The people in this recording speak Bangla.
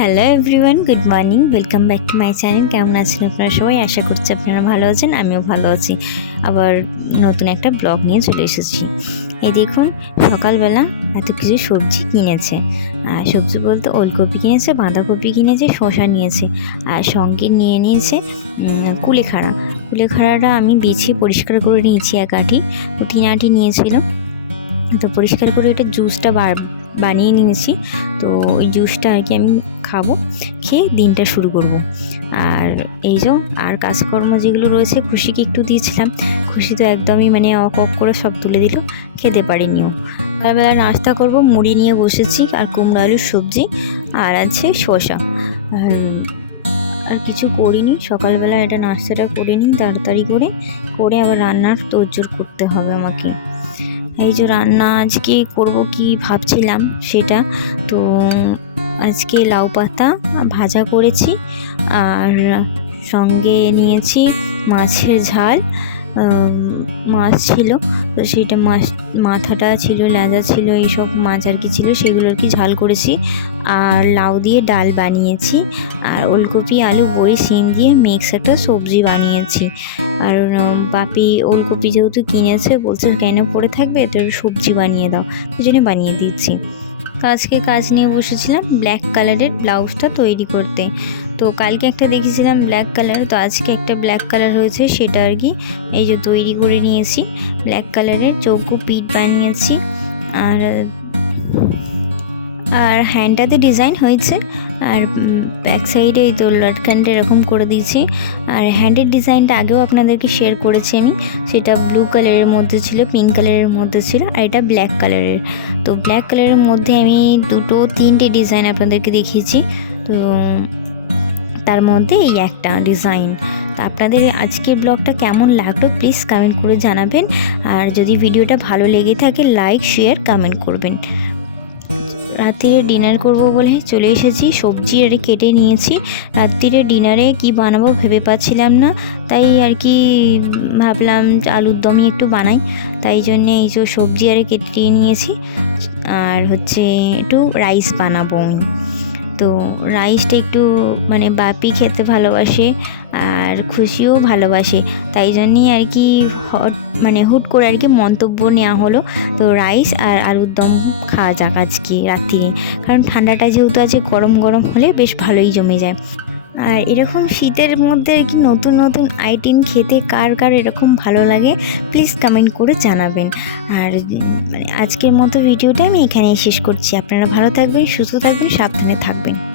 Hello everyone good morning welcome back to my channel কেমন আছেন আপনারা সবাই? আশা করছি আপনারা ভালো আছেন, আমিও ভালো আছি। আবার নতুন একটা ব্লগ নিয়ে চলে এসেছি। এই দেখুন, সকালবেলা এত কিছু সবজি কিনেছে। আর সবজি বলতে ওলকপি কিনেছে, বাঁধাকপি কিনেছে শশা নিয়েছে। আর সঙ্গে নিয়ে নিয়েছে কুলেখাড়া। কুলেখাড়াটা আমি বেছে পরিষ্কার করে নিয়েছি এক আটি। আটি নিয়েছিল। তো পরিষ্কার করে এটা জুসটা বার বানিয়ে নিয়েছি। তো ওই জুসটা আর কি আমি খাব, খেয়ে দিনটা শুরু করব। আর এই যে, আর কাজকর্ম যেগুলো রয়েছে, খুশিকে একটু দিয়েছিলাম। খুশি তো একদমই মানে অক অক করে সব তুলে দিল, খেতে পারিনিও। সকালবেলা নাস্তা করব, মুড়ি নিয়ে বসেছি, আর কুমড়ো আলুর সবজি, আর আছে শসা। আর আর কিছু করিনি, সকালবেলা এটা নাস্তাটা করে নিই, তাড়াতাড়ি করে করে আবার রান্নার তোড়জোড় করতে হবে আমাকে। এই যে রান্না আজকে করব কি ভাবছিলাম সেটা। তো আজকে লাউ পাতা ভাজা করেছি, আর সঙ্গে নিয়েছি মাছের ঝাল। মাছ ছিল। তো সেটা মাছ, মাথাটা ছিল, লেজা ছিল, এইসব মাছ আর কি ছিল, সেগুলো আর কি ঝাল করেছি। আর লাউ দিয়ে ডাল বানিয়েছি। আর ওলকপি, আলু, বড়ি, শিম দিয়ে মিক্স একটা সবজি বানিয়েছি। আর বাপি ওলকপি যেহেতু কিনেছে, বলছে কেন পড়ে থাকবে? তো সবজি বানিয়ে দাও। ওই জন্য বানিয়ে দিচ্ছি। তো আজকে কাজ নিয়ে বসেছিলাম ব্ল্যাক কালারের ব্লাউজটা তৈরি করতে। তো কালকে একটা দেখেছিলাম ব্ল্যাক কালার তো আজকে একটা ব্ল্যাক কালার হয়েছে, সেটা আর কি এই যে তৈরি করে নিয়েছি। ব্ল্যাক কালারের চৌকো পিট বানিয়েছি, আর আর হ্যান্ডটাতে ডিজাইন হয়েছে। আর ব্যাক সাইডে এই তো লটকানটা এরকম করে দিয়েছি। আর হ্যান্ডের ডিজাইনটা আগেও আপনাদেরকে শেয়ার করেছি আমি। সেটা ব্লু কালারের মধ্যে ছিল পিঙ্ক কালারের মধ্যে ছিল, আর এটা ব্ল্যাক কালারের তো ব্ল্যাক কালারের মধ্যে আমি দুটো, তিনটে ডিজাইন আপনাদেরকে দেখিয়েছি। তো, তার মধ্যে এই একটা ডিজাইন তা আপনাদের আজকের ব্লগটা কেমন লাগল প্লিজ কমেন্ট করে জানাবেন। আর যদি ভিডিওটা ভালো লেগে থাকে লাইক শেয়ার কমেন্ট করবেন। রাত্রিরে ডিনার করব বলে চলে এসেছি। সবজি আর কেটে নিয়েছি। রাত্রিরে ডিনারে কি বানাবো ভেবে পাচ্ছিলাম না। তাই আর কি ভাবলাম আলুর দমই একটু বানাই। তাই জন্যে এই যে সবজি আর কেটে নিয়েছি। আর হচ্ছে একটু রাইস বানাবো আমি। তো রাইসটা একটু মানে বাপি খেতে ভালোবাসে আর খুশিও ভালোবাসে। তাই জন্যই আর কি হট মানে হুট করে আর কি মন্তব্য নেওয়া হলো। তো রাইস আর আলুর দম খাওয়া যাক আজকে রাত্রিরে। কারণ ঠান্ডাটা যেহেতু আছে গরম গরম হলে বেশ ভালোই জমে যায়। আর এরকম শীতের মধ্যে আর কি নতুন নতুন আইটেম খেতে কার কার এরকম ভালো লাগে প্লিজ কমেন্ট করে জানাবেন। আর মানে আজকের মতো ভিডিওটা আমি এখানেই শেষ করছি। আপনারা ভালো থাকবেন, সুস্থ থাকবেন, সাবধানে থাকবেন।